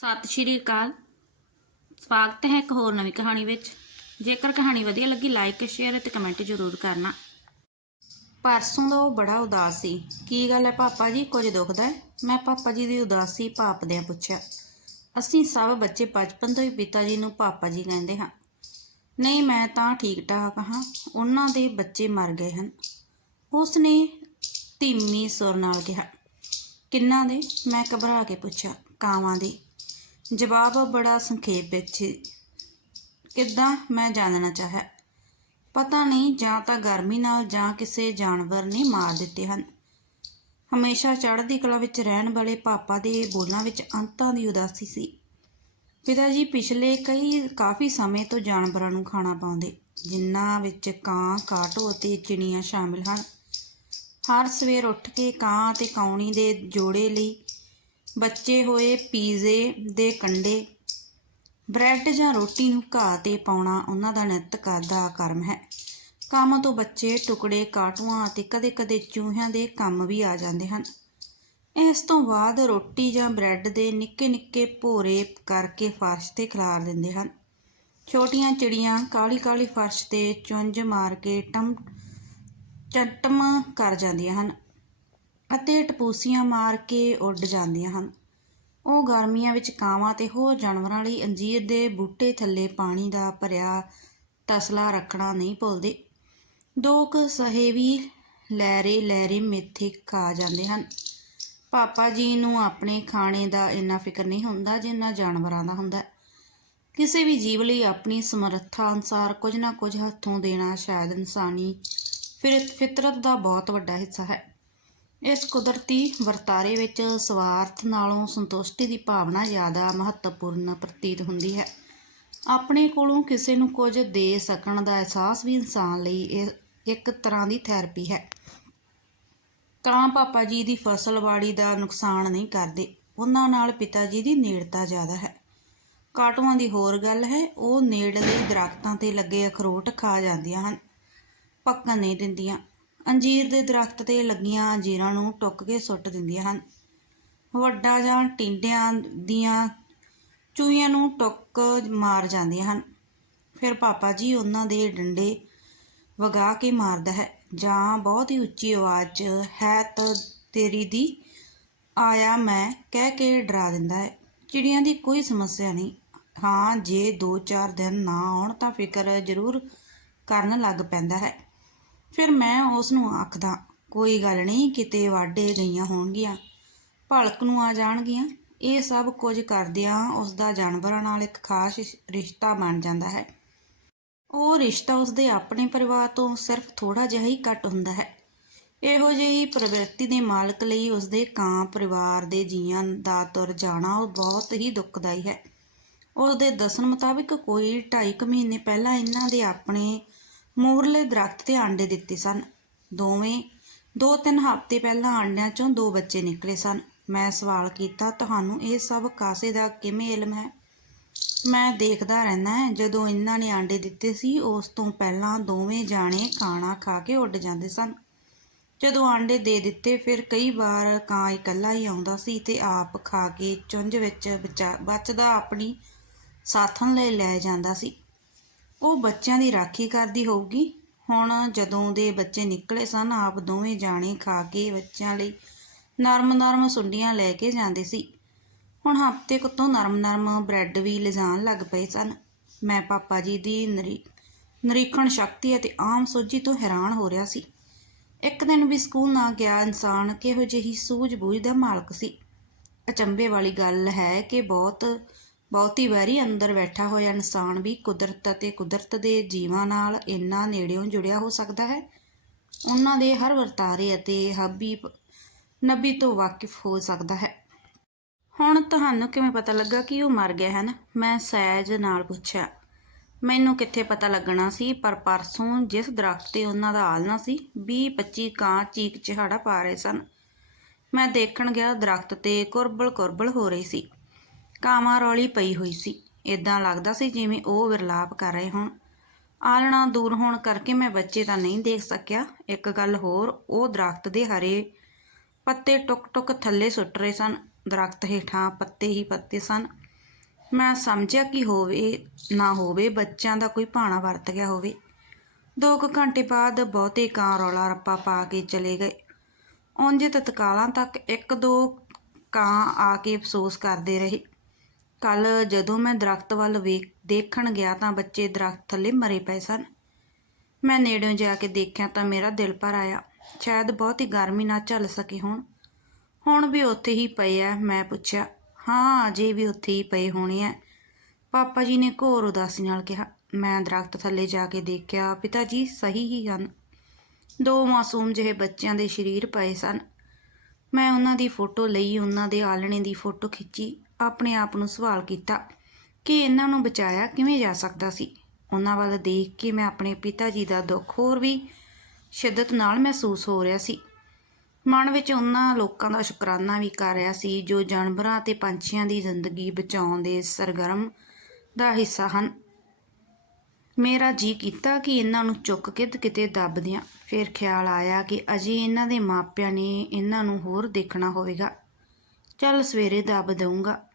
ਸਤਿ ਸ਼੍ਰੀ ਅਕਾਲ। ਸਵਾਗਤ ਹੈ ਇੱਕ ਹੋਰ ਨਵੀਂ ਕਹਾਣੀ ਵਿੱਚ। ਜੇਕਰ ਕਹਾਣੀ ਵਧੀਆ ਲੱਗੀ ਲਾਈਕ ਸ਼ੇਅਰ ਅਤੇ ਕਮੈਂਟ ਜ਼ਰੂਰ ਕਰਨਾ। ਪਰਸੋਂ ਦਾ ਉਹ ਬੜਾ ਉਦਾਸ ਸੀ। ਕੀ ਗੱਲ ਹੈ ਪਾਪਾ ਜੀ? ਕੁਝ ਦੁਖਦਾ ਹੈ? ਮੈਂ ਪਾਪਾ ਜੀ ਦੀ ਉਦਾਸੀ ਭਾਪਦਿਆਂ ਪੁੱਛਿਆ। ਅਸੀਂ ਸਭ ਬੱਚੇ ਬਚਪਨ ਤੋਂ ਹੀ ਪਿਤਾ ਜੀ ਨੂੰ ਪਾਪਾ ਜੀ ਕਹਿੰਦੇ ਹਾਂ। ਨਹੀਂ, ਮੈਂ ਤਾਂ ਠੀਕ ਠਾਕ ਹਾਂ। ਉਹਨਾਂ ਦੇ ਬੱਚੇ ਮਰ ਗਏ ਹਨ। ਉਸ ਨੇ ਧੀਮੀ ਸੁਰ ਨਾਲ ਕਿਹਾ, ਕਿੰਨਾ ਦੇ? ਮੈਂ ਘਬਰਾ ਕੇ ਪੁੱਛਿਆ, ਕਾਵਾਂ ਦੇ? ਜਵਾਬ ਬੜਾ ਸੰਖੇਪ ਵਿੱਚ ਸੀ। ਕਿੱਦਾਂ ਮੈਂ ਜਾਣਨਾ ਚਾਹਿਆ? ਪਤਾ ਨਹੀਂ, ਜਾਂ ਤਾਂ ਗਰਮੀ ਨਾਲ ਜਾਂ ਕਿਸੇ ਜਾਨਵਰ ਨੇ ਮਾਰ ਦਿੱਤੇ ਹਨ। ਹਮੇਸ਼ਾ ਚੜ੍ਹਦੀ ਕਲਾ ਵਿੱਚ ਰਹਿਣ ਵਾਲੇ ਪਾਪਾ ਦੇ ਬੋਲਾਂ ਵਿੱਚ ਅੰਤਾਂ ਦੀ ਉਦਾਸੀ ਸੀ। ਪਿਤਾ ਜੀ, ਪਿਛਲੇ ਕਈ ਕਾਫੀ ਸਮੇਂ ਤੋਂ ਜਾਨਵਰਾਂ ਨੂੰ ਖਾਣਾ ਪਾਉਂਦੇ, ਜਿਨ੍ਹਾਂ ਵਿੱਚ ਕਾਂ, ਕਾਟੋ ਅਤੇ ਚਿੜੀਆਂ ਸ਼ਾਮਿਲ ਹਨ। ਹਰ ਸਵੇਰ ਉੱਠ ਕੇ ਕਾਂ ਅਤੇ ਕੌਣੀ ਦੇ ਜੋੜੇ ਲਈ ਬੱਚੇ ਹੋਏ ਪੀਜ਼ੇ ਦੇ ਕੰਡੇ, ਬ੍ਰੈਡ ਜਾਂ ਰੋਟੀ ਨੂੰ ਘਾਹ ਤੇ ਪਾਉਣਾ ਉਹਨਾਂ ਦਾ ਨਿਤ ਕਰਦਾ ਕਰਮ ਹੈ। ਕੰਮ ਤੋਂ ਬੱਚੇ ਟੁਕੜੇ, ਕਾਟੂਆਂ ਅਤੇ ਕਦੇ-ਕਦੇ ਚੂਹਿਆਂ ਦੇ ਕੰਮ ਵੀ ਆ ਜਾਂਦੇ ਹਨ। ਇਸ ਤੋਂ ਬਾਅਦ ਰੋਟੀ ਜਾਂ ਬ੍ਰੈਡ ਦੇ ਨਿੱਕੇ-ਨਿੱਕੇ ਭੋਰੇ ਕਰਕੇ ਫਰਸ਼ ਤੇ ਖਿਲਾਰ ਦਿੰਦੇ ਹਨ। ਛੋਟੀਆਂ ਚਿੜੀਆਂ ਕਾਲੀ-ਕਾਲੀ ਫਰਸ਼ ਤੇ ਚੁੰਝ ਮਾਰ ਕੇ ਟਮ, ਚਟਮ ਕਰ ਜਾਂਦੀਆਂ ਹਨ। ਅਤੇ ਟਪੂਸੀਆਂ ਮਾਰ ਕੇ ਉੱਡ ਜਾਂਦੀਆਂ ਹਨ। ਉਹ ਗਰਮੀਆਂ ਵਿੱਚ ਕਾਵਾਂ ਤੇ ਹੋਰ ਜਾਨਵਰਾਂ ਲਈ ਅੰਜੀਰ ਦੇ ਬੂਟੇ ਥੱਲੇ ਪਾਣੀ ਦਾ ਭਰਿਆ ਤਸਲਾ ਰੱਖਣਾ ਨਹੀਂ ਭੁੱਲਦੇ। ਦੋ ਕੁ ਸਹੇ ਵੀ ਲੈਰੇ ਲੈਰੇ ਮੇਥੇ ਖਾ ਜਾਂਦੇ ਹਨ। ਪਾਪਾ ਜੀ ਨੂੰ ਆਪਣੇ ਖਾਣੇ ਦਾ ਇੰਨਾ ਫਿਕਰ ਨਹੀਂ ਹੁੰਦਾ ਜਿੰਨਾ ਜਾਨਵਰਾਂ ਦਾ ਹੁੰਦਾ। ਕਿਸੇ ਵੀ ਜੀਵ ਲਈ ਆਪਣੀ ਸਮਰੱਥਾ ਅਨੁਸਾਰ ਕੁਝ ਨਾ ਕੁਝ ਹੱਥੋਂ ਦੇਣਾ ਸ਼ਾਇਦ ਇਨਸਾਨੀ ਫਿਰ ਫਿਤਰਤ ਦਾ ਬਹੁਤ ਵੱਡਾ ਹਿੱਸਾ ਹੈ। ਇਸ ਕੁਦਰਤੀ ਵਰਤਾਰੇ ਵਿੱਚ ਸਵਾਰਥ ਨਾਲੋਂ ਸੰਤੁਸ਼ਟੀ ਦੀ ਭਾਵਨਾ ਜ਼ਿਆਦਾ ਮਹੱਤਵਪੂਰਨ ਪ੍ਰਤੀਤ ਹੁੰਦੀ ਹੈ। ਆਪਣੇ ਕੋਲੋਂ ਕਿਸੇ ਨੂੰ ਕੁਝ ਦੇ ਸਕਣ ਦਾ ਅਹਿਸਾਸ ਵੀ ਇਨਸਾਨ ਲਈ ਇਹ ਇੱਕ ਤਰ੍ਹਾਂ ਦੀ ਥੈਰੇਪੀ ਹੈ। ਤਾਂ ਪਾਪਾ ਜੀ ਦੀ ਫਸਲਵਾੜੀ ਦਾ ਨੁਕਸਾਨ ਨਹੀਂ ਕਰਦੇ, ਉਹਨਾਂ ਨਾਲ ਪਿਤਾ ਜੀ ਦੀ ਨੇੜਤਾ ਜ਼ਿਆਦਾ ਹੈ। ਕਾਟੂਆਂ ਦੀ ਹੋਰ ਗੱਲ ਹੈ, ਉਹ ਨੇੜਲੇ ਦਰਖਤਾਂ ਤੇ ਲੱਗੇ ਅਖਰੋਟ ਖਾ ਜਾਂਦੀਆਂ ਹਨ, ਪੱਕਣ ਨਹੀਂ ਦਿੰਦੀਆਂ। ਅੰਜੀਰ ਦੇ ਦਰਖਤ ਤੇ ਲੱਗੀਆਂ ਅੰਜੀਰਾਂ ਨੂੰ ਟੁੱਕ ਕੇ ਸੁੱਟ ਦਿੰਦੀਆਂ ਹਨ। ਵੱਡਾ ਜਾਂ ਟਿੰਡਿਆਂ ਦੀਆਂ ਚੂਹੀਆਂ ਨੂੰ ਟੁੱਕ ਮਾਰ ਜਾਂਦੀਆਂ ਹਨ। ਫਿਰ ਪਾਪਾ ਜੀ ਉਹਨਾਂ ਦੇ ਡੰਡੇ ਵਗਾ ਕੇ ਮਾਰਦਾ ਹੈ। ਜਾਂ ਬਹੁਤ ਹੀ ਉੱਚੀ ਆਵਾਜ਼ 'ਚ, ਹੈ ਤਾਂ ਤੇਰੀ ਦੀ, ਆਇਆ ਮੈਂ, ਕਹਿ ਕੇ ਡਰਾ ਦਿੰਦਾ ਹੈ। ਚਿੜੀਆਂ ਦੀ ਕੋਈ ਸਮੱਸਿਆ ਨਹੀਂ। ਹਾਂ, ਜੇ 2-4 ਦਿਨ ਨਾ ਆਉਣ ਤਾਂ ਫਿਕਰ ਜ਼ਰੂਰ ਕਰਨ ਲੱਗ ਪੈਂਦਾ ਹੈ। ਫਿਰ ਮੈਂ ਉਸ ਨੂੰ ਆਖਦਾ, ਕੋਈ ਗੱਲ ਨਹੀਂ, ਕਿਤੇ ਵਾਢੇ ਗਈਆਂ ਹੋਣਗੀਆਂ। ਭਲਕ ਨੂੰ ਆ ਜਾਣਗੀਆਂ। ਇਹ ਸਭ ਕੁਝ ਕਰਦਿਆਂ ਉਸ ਦਾ ਜਾਨਵਰਾਂ ਨਾਲ ਇੱਕ ਖਾਸ ਰਿਸ਼ਤਾ ਬਣ ਜਾਂਦਾ ਹੈ। ਉਹ ਰਿਸ਼ਤਾ ਉਸਦੇ ਆਪਣੇ ਪਰਿਵਾਰ ਤੋਂ ਸਿਰਫ ਥੋੜਾ ਜਿਹਾ ਹੀ ਘੱਟ ਹੁੰਦਾ ਹੈ। ਇਹੋ ਜਿਹੀ ਪ੍ਰਵਿਰਤੀ ਦੇ ਮਾਲਕ ਲਈ ਉਸਦੇ ਕਾਂ ਪਰਿਵਾਰ ਦੇ ਜੀਆਂ ਦਾ ਤੁਰ ਜਾਣਾ ਉਹ ਬਹੁਤ ਹੀ ਦੁੱਖਦਾਈ ਹੈ। ਉਸਦੇ ਦੱਸਣ ਮੁਤਾਬਿਕ ਕੋਈ 2.5 ਮਹੀਨੇ ਪਹਿਲਾਂ ਇਹਨਾਂ ਦੇ ਆਪਣੇ ਮੂਹਰਲੇ ਦਰਖਤ ਤੇ ਆਂਡੇ ਦਿੱਤੇ ਸਨ। ਦੋਵੇਂ, ਦੋ ਤਿੰਨ ਹਫ਼ਤੇ ਪਹਿਲਾਂ ਆਂਡਿਆਂ ਚੋਂ ਦੋ ਬੱਚੇ ਨਿਕਲੇ ਸਨ। ਮੈਂ ਸਵਾਲ ਕੀਤਾ, ਤੁਹਾਨੂੰ ਇਹ ਸਭ ਕਾਸੇ ਦਾ ਕਿਵੇਂ ਇਲਮ ਹੈ? ਮੈਂ ਦੇਖਦਾ ਰਹਿੰਦਾ ਹੈ, ਜਦੋਂ ਇਹਨਾਂ ਨੇ ਆਂਡੇ ਦਿੱਤੇ ਸੀ, ਉਸ ਤੋਂ ਪਹਿਲਾਂ ਦੋਵੇਂ ਜਾਣੇ ਖਾਣਾ ਖਾ ਕੇ ਉੱਡ ਜਾਂਦੇ ਸਨ। ਜਦੋਂ ਆਂਡੇ ਦੇ ਦਿੱਤੇ, ਫਿਰ ਕਈ ਵਾਰ ਕਾਂ ਇਕੱਲਾ ਹੀ ਆਉਂਦਾ ਸੀ ਤੇ ਆਪ ਖਾ ਕੇ ਚੁੰਝ ਵਿੱਚ ਬਚਾ- ਬਚਦਾ ਆਪਣੀ ਸਾਥਣ ਲਈ ਲੈ ਜਾਂਦਾ ਸੀ। ਉਹ ਬੱਚਿਆਂ ਦੀ ਰਾਖੀ ਕਰਦੀ ਹੋਊਗੀ। ਹੁਣ ਜਦੋਂ ਦੇ ਬੱਚੇ ਨਿਕਲੇ ਸਨ, ਆਪ ਦੋਵੇਂ ਜਾਣੇ ਖਾ ਕੇ ਬੱਚਿਆਂ ਲਈ ਨਰਮ ਨਰਮ ਸੁੰਡੀਆਂ ਲੈ ਕੇ ਜਾਂਦੇ ਸੀ। ਹੁਣ ਹਫ਼ਤੇ ਕੁ ਤੋਂ ਨਰਮ ਨਰਮ ਬ੍ਰੈਡ ਵੀ ਲਿਜਾਣ ਲੱਗ ਪਏ ਸਨ। ਮੈਂ ਪਾਪਾ ਜੀ ਦੀ ਨਿਰੀ- ਨਿਰੀਖਣ ਸ਼ਕਤੀ ਅਤੇ ਆਮ ਸੋਝੀ ਤੋਂ ਹੈਰਾਨ ਹੋ ਰਿਹਾ ਸੀ। ਇੱਕ ਦਿਨ ਵੀ ਸਕੂਲ ਨਾ ਗਿਆ, ਇਨਸਾਨ ਕਿਹੋ ਜਿਹੀ ਸੂਝ-ਬੂਝ ਦਾ ਮਾਲਕ ਸੀ। ਅਚੰਭੇ ਵਾਲੀ ਗੱਲ ਹੈ ਕਿ ਬਹੁਤ ਬਹੁਤੀ ਵਾਰੀ ਅੰਦਰ ਬੈਠਾ ਹੋਇਆ ਇਨਸਾਨ ਵੀ ਕੁਦਰਤ ਅਤੇ ਕੁਦਰਤ ਦੇ ਜੀਵਾਂ ਨਾਲ ਇੰਨਾ ਨੇੜਿਓਂ ਜੁੜਿਆ ਹੋ ਸਕਦਾ ਹੈ? ਉਹਨਾਂ ਦੇ ਹਰ ਵਰਤਾਰੇ ਅਤੇ ਹੱਬੀ ਨਬੀ ਤੋਂ ਵਾਕਿਫ ਹੋ ਸਕਦਾ ਹੈ। ਹੁਣ ਤੁਹਾਨੂੰ ਕਿਵੇਂ ਪਤਾ ਲੱਗਾ ਕਿ ਉਹ ਮਰ ਗਏ ਹਨ? ਮੈਂ ਸਹਿਜ ਨਾਲ ਪੁੱਛਿਆ। ਮੈਨੂੰ ਕਿੱਥੇ ਪਤਾ ਲੱਗਣਾ ਸੀ, ਪਰ ਪਰਸੋਂ ਜਿਸ ਦਰਖਤ ਤੇ ਉਹਨਾਂ ਦਾ ਆਲਣਾ ਸੀ 20-25 ਕਾਂ ਚੀਕ ਚਿਹਾੜਾ ਪਾ ਰਹੇ ਸਨ। ਮੈਂ ਦੇਖਣ ਗਿਆ ਦਰਖਤ ਤੇ ਕੁਰਬਲ ਕੁਰਬਲ ਹੋ ਰਹੀ ਸੀ। ਕਾਵਾਂ ਰੌਲੀ ਪਈ ਹੋਈ ਸੀ। ਇਦਾਂ ਲੱਗਦਾ ਸੀ ਜਿਵੇਂ ਉਹ ਵਿਰਲਾਪ ਕਰ ਰਹੇ ਹੋਣ। ਆਲਣਾ ਦੂਰ ਹੋਣ ਕਰਕੇ ਮੈਂ ਬੱਚੇ ਤਾਂ ਨਹੀਂ ਦੇਖ ਸਕਿਆ। ਇੱਕ ਗੱਲ ਹੋਰ, ਉਹ ਦਰਖਤ ਦੇ ਹਰੇ ਪੱਤੇ ਟੁਕ ਟੁਕ ਥੱਲੇ ਸੁੱਟ ਰਹੇ ਸਨ। ਦਰਖਤ ਹੇਠਾਂ ਪੱਤੇ ਹੀ ਪੱਤੇ ਸਨ। ਮੈਂ ਸਮਝਿਆ ਕਿ ਹੋਵੇ, ਨਾ ਹੋਵੇ, ਬੱਚਿਆਂ ਦਾ ਕੋਈ ਭਾਣਾ ਵਰਤ ਗਿਆ ਹੋਵੇ। ਦੋ ਕੁ ਘੰਟੇ ਬਾਅਦ ਬਹੁਤੇ ਕਾਂ ਰੌਲਾ ਰੱਪਾ ਪਾ ਕੇ ਚਲੇ ਗਏ। ਉਂਝ ਤਤਕਾਲਾਂ ਤੱਕ ਇੱਕ ਦੋ ਕਾਂ ਆ ਕੇ ਅਫਸੋਸ ਕਰਦੇ ਰਹੇ। ਕੱਲ ਜਦੋਂ ਮੈਂ ਦਰਖਤ ਵੱਲ ਵੇਖ, ਦੇਖਣ ਗਿਆ ਤਾਂ ਬੱਚੇ ਦਰਖਤ ਥੱਲੇ ਮਰੇ ਪਏ ਸਨ। ਮੈਂ ਨੇੜਿਓਂ ਜਾ ਕੇ ਦੇਖਿਆ ਤਾਂ ਮੇਰਾ ਦਿਲ ਭਰ ਆਇਆ। ਸ਼ਾਇਦ ਬਹੁਤੀ ਗਰਮੀ ਨਾ ਝੱਲ ਸਕੇ ਹੋਣ। ਹੁਣ ਵੀ ਉੱਥੇ ਹੀ ਪਏ ਆ, ਮੈਂ ਪੁੱਛਿਆ। ਹਾਂ, ਅਜੇ ਵੀ ਉੱਥੇ ਹੀ ਪਏ ਹੋਣੇ ਆ। ਪਾਪਾ ਜੀ ਨੇ ਘੋਰ ਉਦਾਸੀ ਨਾਲ ਕਿਹਾ। ਮੈਂ ਦਰਖਤ ਥੱਲੇ ਜਾ ਕੇ ਦੇਖਿਆ, ਪਿਤਾ ਜੀ ਸਹੀ ਹੀ ਹਨ। ਦੋ ਮਾਸੂਮ ਜਿਹੇ ਬੱਚਿਆਂ ਦੇ ਸਰੀਰ ਪਏ ਸਨ। ਮੈਂ ਉਹਨਾਂ ਦੀ ਫੋਟੋ ਲਈ, ਉਹਨਾਂ ਦੇ ਆਲਣੇ ਦੀ ਫੋਟੋ ਖਿੱਚੀ। ਆਪਣੇ ਆਪ ਨੂੰ ਸਵਾਲ ਕੀਤਾ ਕਿ ਇਹਨਾਂ ਨੂੰ ਬਚਾਇਆ ਕਿਵੇਂ ਜਾ ਸਕਦਾ ਸੀ। ਉਹਨਾਂ ਵੱਲ ਦੇਖ ਕੇ ਮੈਂ ਆਪਣੇ ਪਿਤਾ ਜੀ ਦਾ ਦੁੱਖ ਹੋਰ ਵੀ ਸ਼ਿੱਦਤ ਨਾਲ ਮਹਿਸੂਸ ਹੋ ਰਿਹਾ ਸੀ। ਮਨ ਵਿੱਚ ਉਹਨਾਂ ਲੋਕਾਂ ਦਾ ਸ਼ੁਕਰਾਨਾ ਵੀ ਕਰ ਰਿਹਾ ਸੀ ਜੋ ਜਾਨਵਰਾਂ ਅਤੇ ਪੰਛੀਆਂ ਦੀ ਜ਼ਿੰਦਗੀ ਬਚਾਉਣ ਦੇ ਸਰਗਰਮ ਦਾ ਹਿੱਸਾ ਹਨ। ਮੇਰਾ ਜੀ ਕੀਤਾ ਕਿ ਇਹਨਾਂ ਨੂੰ ਚੁੱਕ ਕੇ ਕਿਤੇ ਦੱਬ ਦਿਆਂ। ਫਿਰ ਖਿਆਲ ਆਇਆ ਕਿ ਅਜੇ ਇਹਨਾਂ ਦੇ ਮਾਪਿਆਂ ਨੇ ਇਹਨਾਂ ਨੂੰ ਹੋਰ ਦੇਖਣਾ ਹੋਵੇਗਾ। ਚੱਲ ਸਵੇਰੇ ਦੱਬ ਦਊਂਗਾ।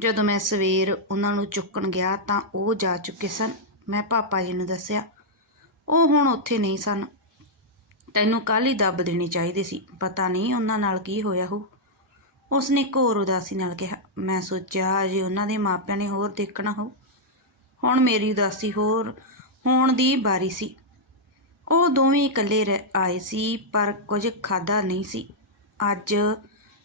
ਜਦੋਂ ਮੈਂ ਸਵੇਰ ਉਹਨਾਂ ਨੂੰ ਚੁੱਕਣ ਗਿਆ ਤਾਂ ਉਹ ਜਾ ਚੁੱਕੇ ਸਨ। ਮੈਂ ਪਾਪਾ ਜੀ ਨੂੰ ਦੱਸਿਆ, ਉਹ ਹੁਣ ਉੱਥੇ ਨਹੀਂ ਸਨ। ਤੈਨੂੰ ਕੱਲ ਹੀ ਦੱਬ ਦੇਣੀ ਚਾਹੀਦੀ ਸੀ। ਪਤਾ ਨਹੀਂ ਉਹਨਾਂ ਨਾਲ ਕੀ ਹੋਇਆ ਹੋ ਉਸਨੇ ਘੋਰ ਉਦਾਸੀ ਨਾਲ ਕਿਹਾ, ਮੈਂ ਸੋਚਿਆ ਅਜੇ ਉਹਨਾਂ ਦੇ ਮਾਪਿਆਂ ਨੇ ਹੋਰ ਦੇਖਣਾ ਹੋ ਹੁਣ ਮੇਰੀ ਉਦਾਸੀ ਹੋਰ ਹੋਣ ਦੀ ਵਾਰੀ ਸੀ। ਉਹ ਦੋਵੇਂ ਇਕੱਲੇ ਰਹਿ- ਆਏ ਸੀ, ਪਰ ਕੁਝ ਖਾਦਾ ਨਹੀਂ ਸੀ। ਅੱਜ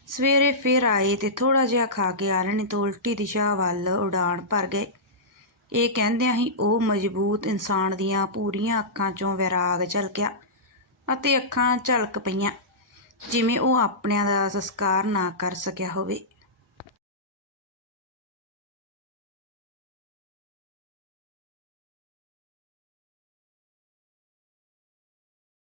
ਸਵੇਰੇ ਫਿਰ ਆਏ ਤੇ ਥੋੜਾ ਜਿਹਾ ਖਾ ਕੇ ਆਲਣੇ ਤੋਂ ਉਲਟੀ ਦਿਸ਼ਾ ਵੱਲ ਉਡਾਣ ਭਰ ਗਏ। ਇਹ ਕਹਿੰਦਿਆਂ ਹੀ ਉਹ ਮਜ਼ਬੂਤ ਇਨਸਾਨ ਦੀਆਂ ਪੂਰੀਆਂ ਅੱਖਾਂ 'ਚੋਂ ਵਿਰਾਗ ਝਲਕਿਆ ਅਤੇ ਅੱਖਾਂ ਝਲਕ ਪਈਆਂ, ਜਿਵੇਂ ਉਹ ਆਪਣਿਆਂ ਦਾ ਸੰਸਕਾਰ ਨਾ ਕਰ ਸਕਿਆ ਹੋਵੇ।